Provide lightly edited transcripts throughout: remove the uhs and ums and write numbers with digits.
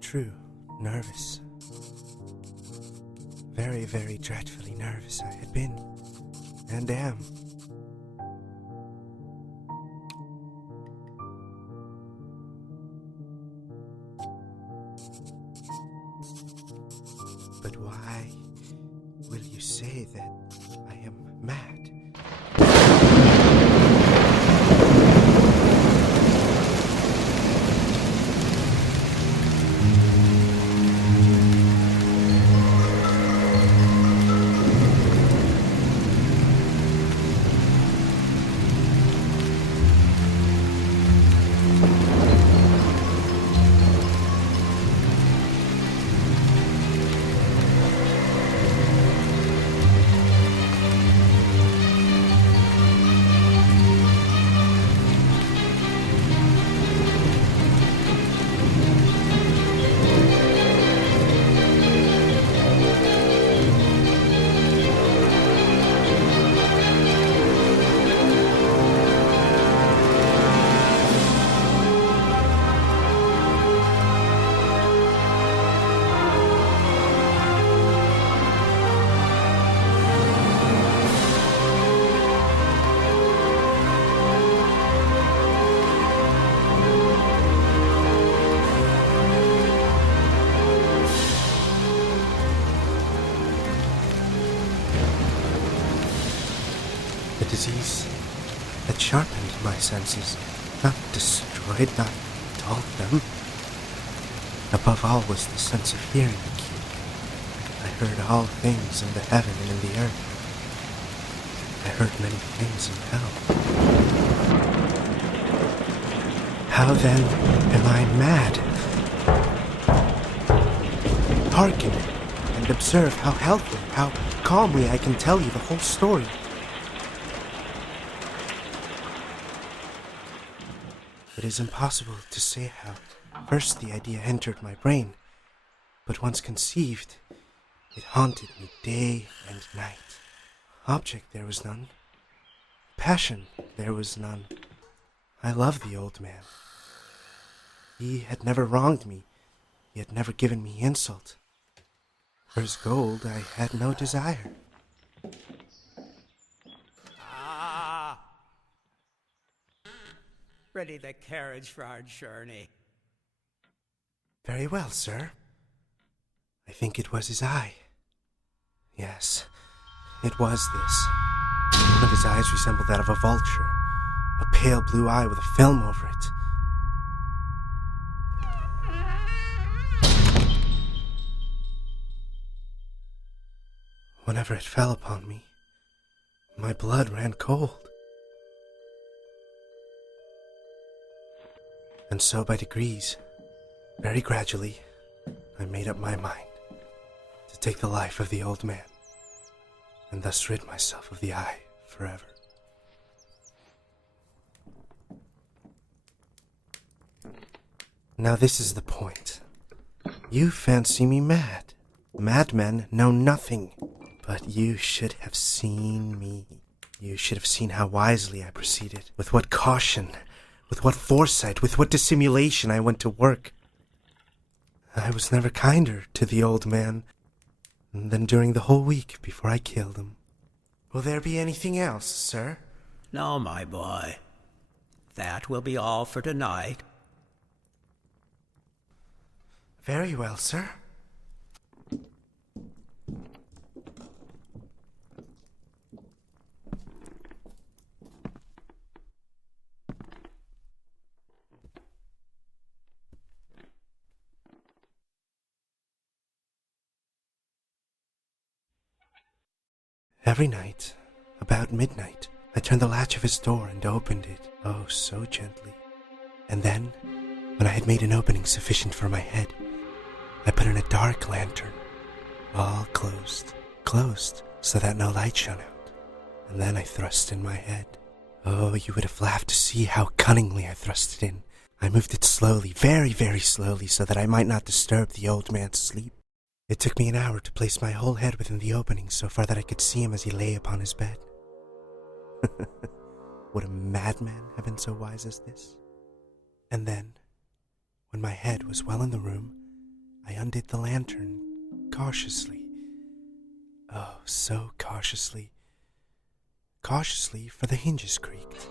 True, nervous. Very, very dreadfully nervous I had been, and am. But why will you say that I am mad? The disease had sharpened my senses, not destroyed, not dulled them. Above all was the sense of hearing acute. I heard all things in the heaven and in the earth. I heard many things in hell. How then am I mad? Hearken and observe how healthily, how calmly I can tell you the whole story. It is impossible to say how first the idea entered my brain, but once conceived, it haunted me day and night. Object there was none. Passion there was none. I loved the old man. He had never wronged me. He had never given me insult. For his gold I had no desire. Ready the carriage for our journey. Very well, sir. I think it was his eye. Yes, it was this. One of his eyes resembled that of a vulture, a pale blue eye with a film over it. Whenever it fell upon me, my blood ran cold. And so by degrees, very gradually, I made up my mind to take the life of the old man, and thus rid myself of the eye forever. Now this is the point. You fancy me mad. Madmen know nothing. But you should have seen me. You should have seen how wisely I proceeded, with what caution, with what foresight, with what dissimulation I went to work. I was never kinder to the old man than during the whole week before I killed him. Will there be anything else, sir? No, my boy. That will be all for tonight. Very well, sir. Every night, about midnight, I turned the latch of his door and opened it, oh, so gently. And then, when I had made an opening sufficient for my head, I put in a dark lantern, all closed so that no light shone out, and then I thrust in my head. Oh, you would have laughed to see how cunningly I thrust it in. I moved it slowly, very, very slowly, so that I might not disturb the old man's sleep. It took me an hour to place my whole head within the opening so far that I could see him as he lay upon his bed. Would a madman have been so wise as this? And then, when my head was well in the room, I undid the lantern cautiously. Oh, so cautiously. Cautiously, for the hinges creaked.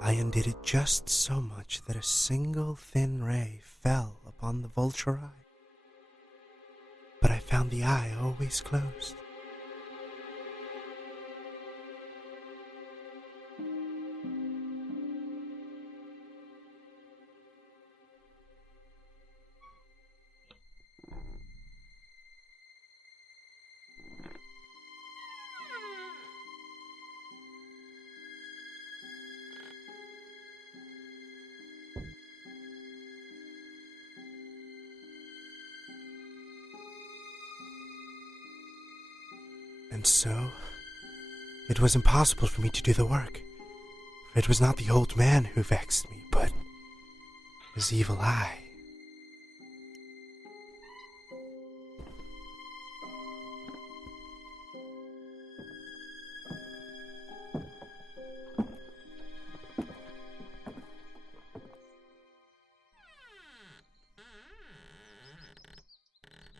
I undid it just so much that a single thin ray fell upon the vulture eye. But I found the eye always closed. And so, it was impossible for me to do the work. For it was not the old man who vexed me, but his evil eye.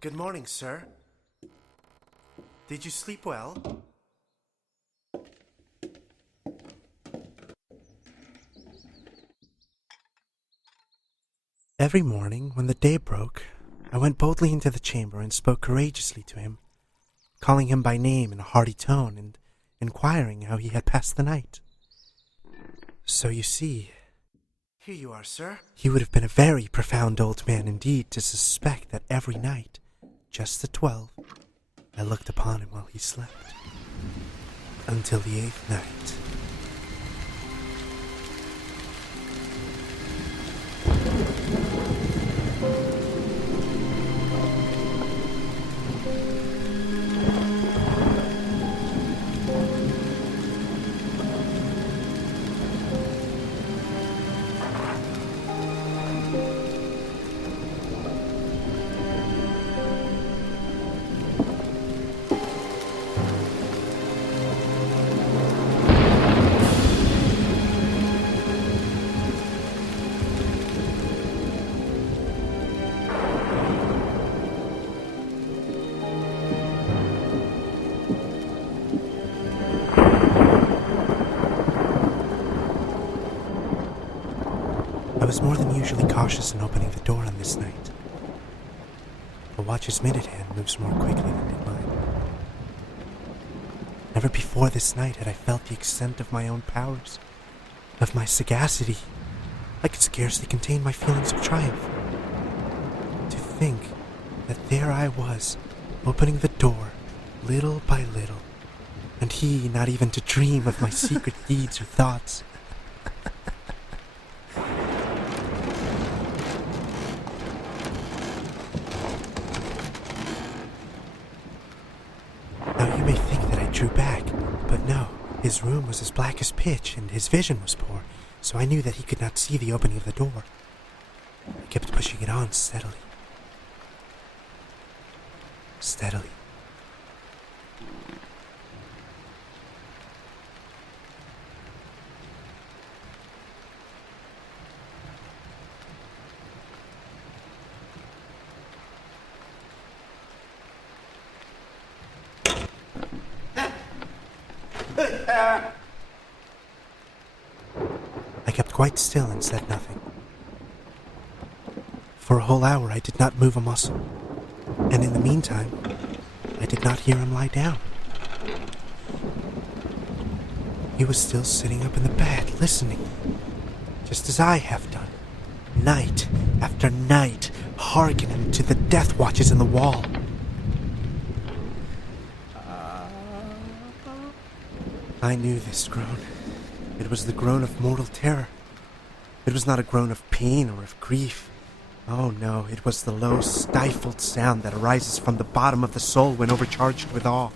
Good morning, sir. Did you sleep well? Every morning, when the day broke, I went boldly into the chamber and spoke courageously to him, calling him by name in a hearty tone and inquiring how he had passed the night. So you see... Here you are, sir. He would have been a very profound old man indeed to suspect that every night, just at 12, I looked upon him while he slept, until the 8th night. I was more than usually cautious in opening the door on this night. A watch's minute hand moves more quickly than did mine. Never before this night had I felt the extent of my own powers, of my sagacity. I could scarcely contain my feelings of triumph. To think that there I was, opening the door, little by little, and he not even to dream of my secret deeds or thoughts. Drew back, but no, his room was as black as pitch and his vision was poor, so I knew that he could not see the opening of the door. I kept pushing it on steadily. Steadily. I kept quite still and said nothing. For a whole hour I did not move a muscle, and in the meantime, I did not hear him lie down. He was still sitting up in the bed, listening, just as I have done, night after night, hearkening to the death watches in the wall. I knew this groan. It was the groan of mortal terror. It was not a groan of pain or of grief. Oh no, it was the low, stifled sound that arises from the bottom of the soul when overcharged with awe.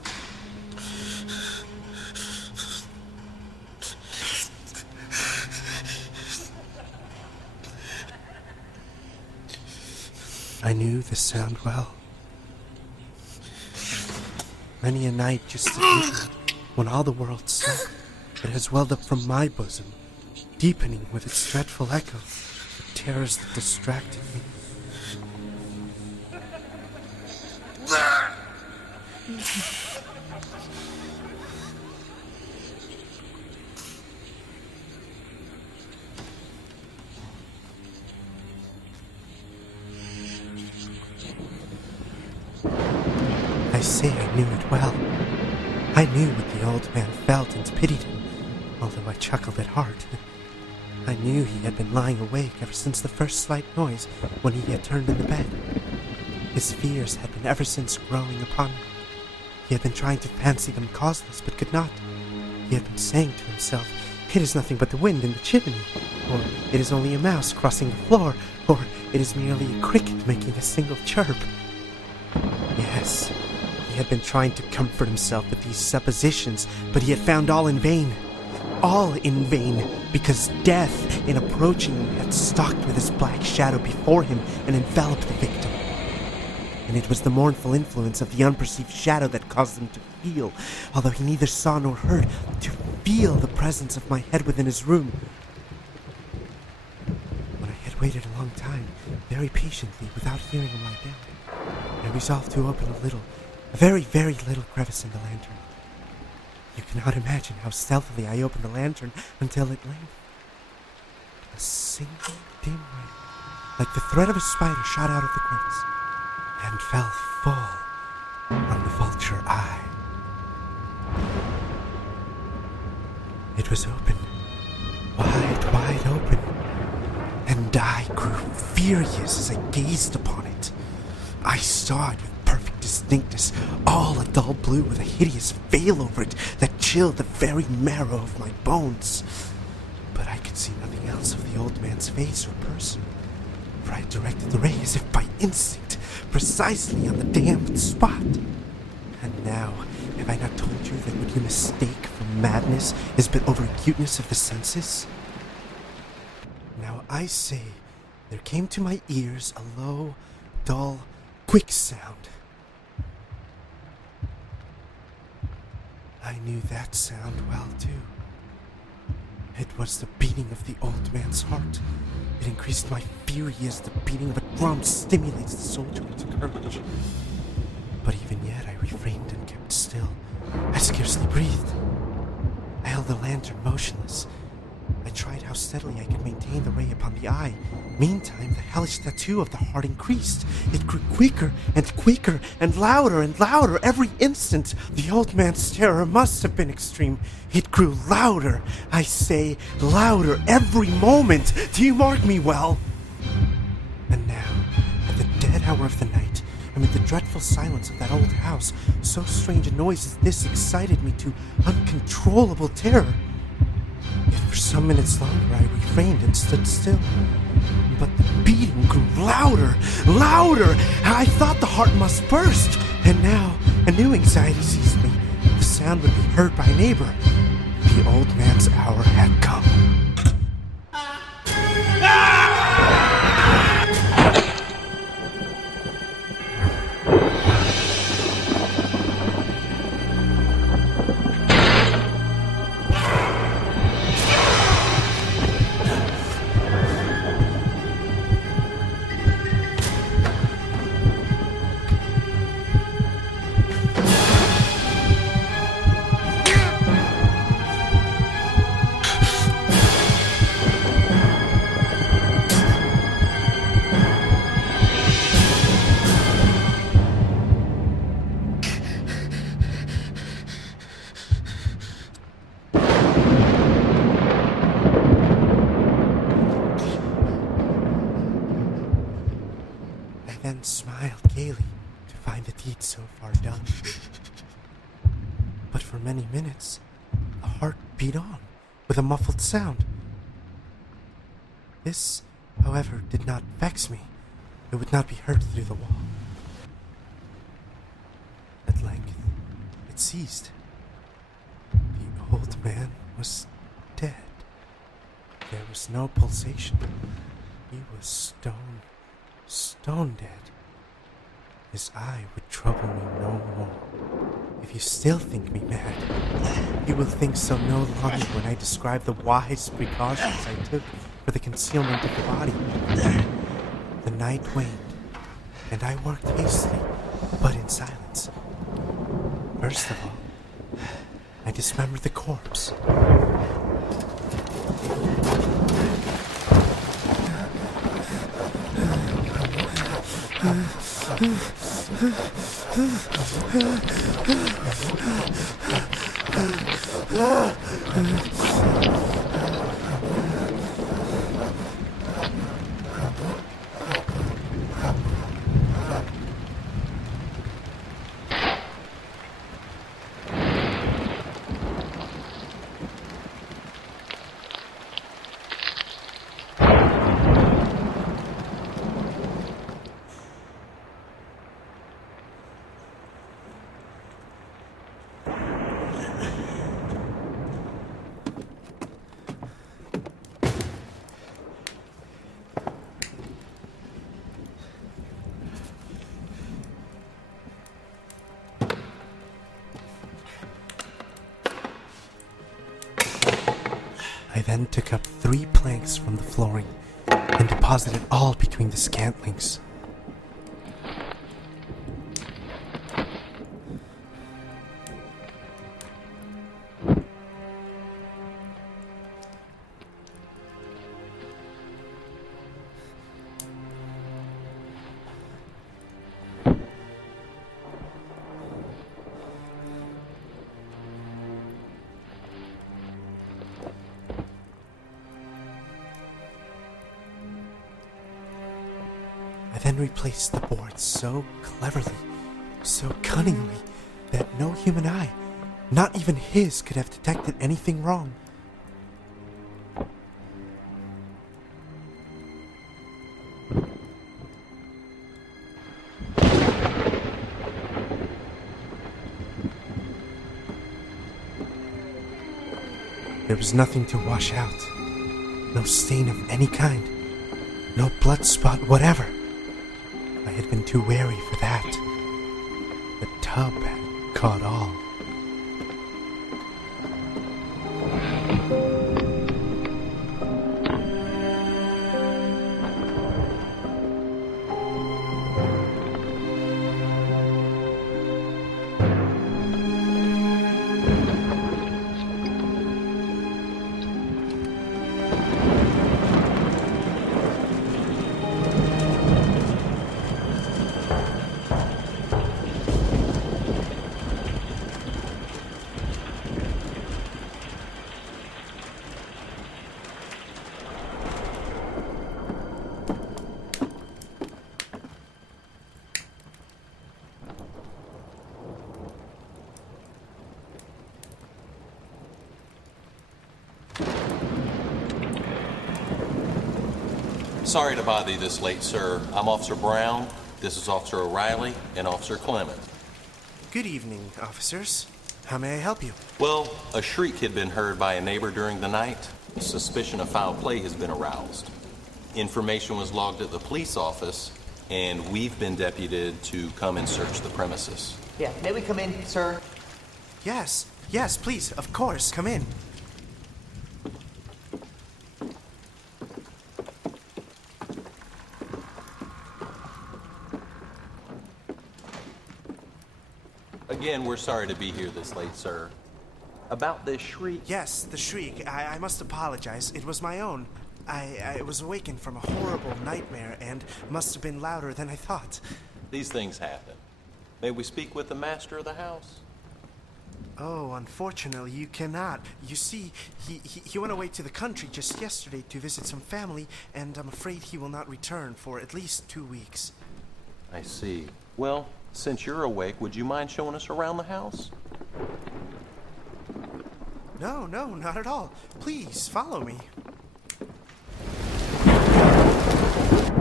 I knew the sound well. Many a night just at midnight, when all the world slept, it has welled up from my bosom, deepening with its dreadful echo the terrors that distracted me. I say I knew it well. I knew what the old man felt and pitied him, although I chuckled at heart. I knew he had been lying awake ever since the first slight noise when he had turned in the bed. His fears had been ever since growing upon him. He had been trying to fancy them causeless, but could not. He had been saying to himself, "It is nothing but the wind in the chimney," or "It is only a mouse crossing the floor," or "It is merely a cricket making a single chirp." Yes, he had been trying to comfort himself with these suppositions, but he had found all in vain. All in vain, because death, in approaching him, had stalked with his black shadow before him and enveloped the victim. And it was the mournful influence of the unperceived shadow that caused him to feel, although he neither saw nor heard, to feel the presence of my head within his room. When I had waited a long time, very patiently, without hearing him lie down, I resolved to open a very, very little crevice in the lantern. You cannot imagine how stealthily I opened the lantern until at length a single dim ray, like the thread of a spider, shot out of the crevice and fell full on the vulture eye. It was open, wide open, and I grew furious as I gazed upon it. I saw it with perfect distinctness, all a dull blue with a hideous veil over it that chilled the very marrow of my bones. But I could see nothing else of the old man's face or person, for I had directed the ray as if by instinct, precisely on the damned spot. And now, have I not told you that what you mistake for madness is but over-acuteness of the senses? Now I say, there came to my ears a low, dull, quick sound. I knew that sound well, too. It was the beating of the old man's heart. It increased my fury as the beating of a drum stimulates the soldier into courage. But even yet I refrained and kept still. I scarcely breathed. I held the lantern motionless. I tried how steadily I could maintain the ray upon the eye. Meantime, the hellish tattoo of the heart increased. It grew quicker and louder every instant. The old man's terror must have been extreme. It grew louder, I say, louder every moment. Do you mark me well? And now, at the dead hour of the night, amid the dreadful silence of that old house, so strange a noise as this excited me to uncontrollable terror. Yet for some minutes longer I refrained and stood still. But the beating grew louder. I thought the heart must burst. And now a new anxiety seized me. The sound would be heard by a neighbor. The old man's hour had come. Then smiled gaily to find the deed so far done. But for many minutes, the heart beat on with a muffled sound. This, however, did not vex me, it would not be heard through the wall. At length, it ceased. The old man was dead. There was no pulsation. He was stone dead. His eye would trouble me no more. If you still think me mad, you will think so no longer when I describe the wise precautions I took for the concealment of the body. The night waned, and I worked hastily, but in silence. First of all, I dismembered the corpse. I then took up 3 planks from the flooring and deposited all between the scantlings. I then replaced the boards so cleverly, so cunningly, that no human eye, not even his, could have detected anything wrong. There was nothing to wash out, no stain of any kind, no blood spot whatever. I had been too wary for that. The tub had caught all. Sorry to bother you this late, sir. I'm Officer Brown. This is Officer O'Reilly and Officer Clement. Good evening, officers. How may I help you? Well, a shriek had been heard by a neighbor during the night. Suspicion of foul play has been aroused. Information was logged at the police office, and we've been deputed to come and search the premises. Yeah, may we come in, sir? Yes, please, of course, come in. Again, we're sorry to be here this late, sir. About this shriek? Yes, the shriek. I must apologize. It was my own. I was awakened from a horrible nightmare and must have been louder than I thought. These things happen. May we speak with the master of the house? Oh, unfortunately, you cannot. You see, he went away to the country just yesterday to visit some family, and I'm afraid he will not return for at least 2 weeks. I see. Well, since you're awake, would you mind showing us around the house? No, not at all. Please, follow me.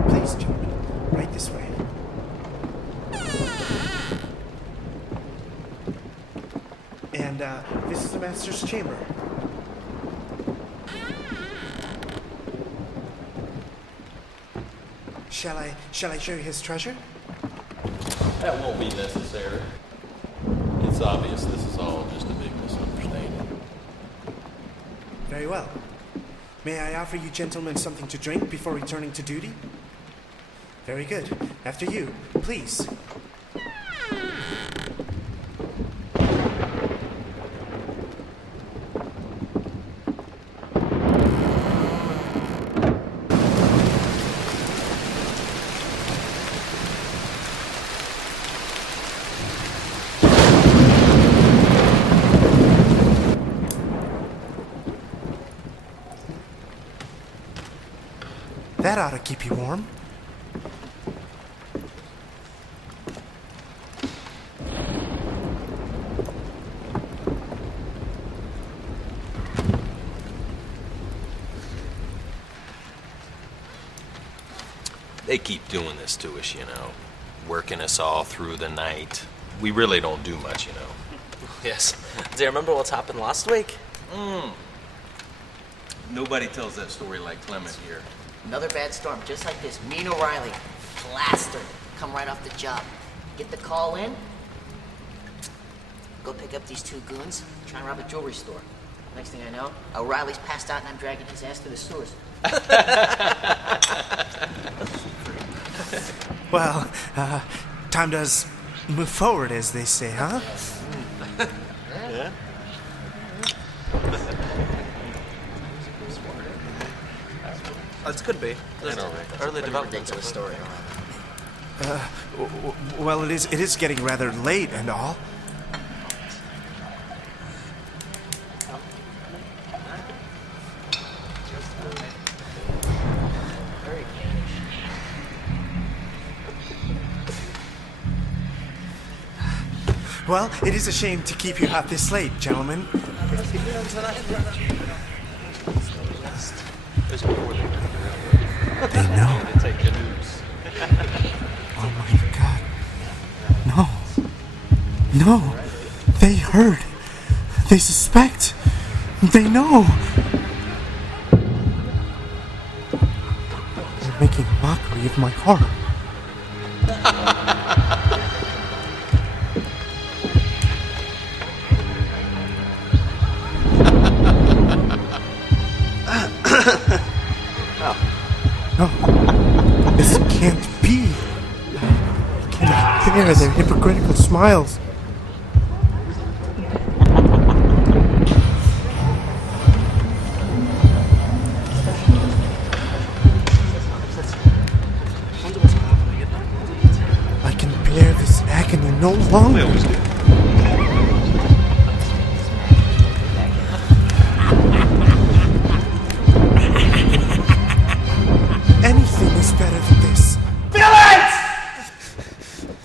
Please, gentlemen, right This way. And, this is the Master's chamber. Shall I show you his treasure? That won't be necessary. It's obvious this is all just a big misunderstanding. Very well. May I offer you gentlemen something to drink before returning to duty? Very good. After you, please. That ought to keep you warm. They keep doing this to us, you know. Working us all through the night. We really don't do much, you know. Yes. Do you remember what's happened last week? Nobody tells that story like Clement here. Another bad storm, just like this. Me and O'Reilly, plastered. Come right off the job. Get the call in. Go pick up these two goons. Try and rob a jewelry store. Next thing I know, O'Reilly's passed out and I'm dragging his ass to the sewers. Well, time does move forward, as they say, huh? Yeah. It could be. There's early developments of the story. Well, it is getting rather late and all. Well, it is a shame to keep you out this late, gentlemen. They know. Oh my God. No. No. They heard. They suspect. They know. They're making a mockery of my horror. No, this can't be. I cannot bear their hypocritical smiles. I can bear this agony no longer. Anything is better than this. Villains!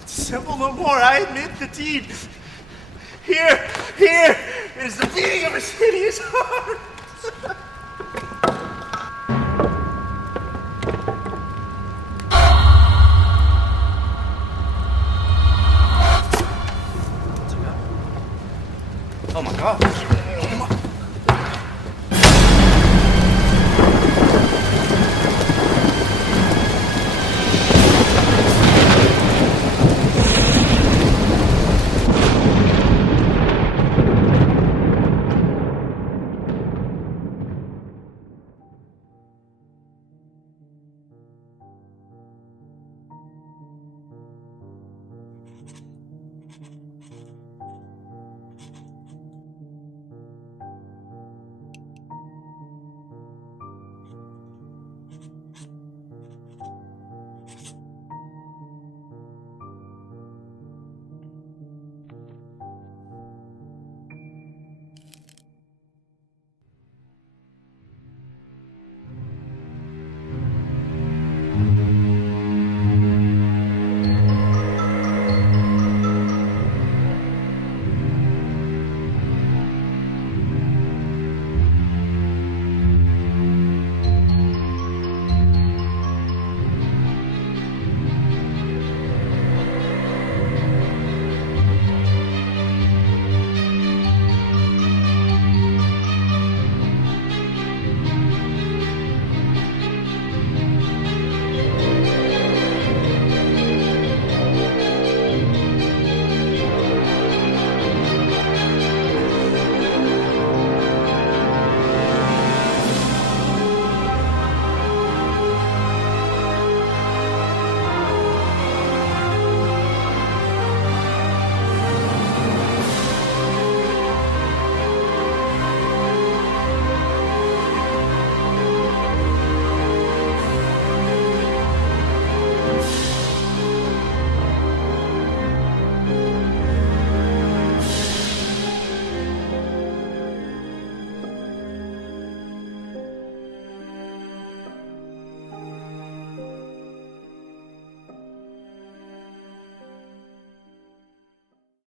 Dissemble no more. I admit the deed. Here is the beating of his hideous heart.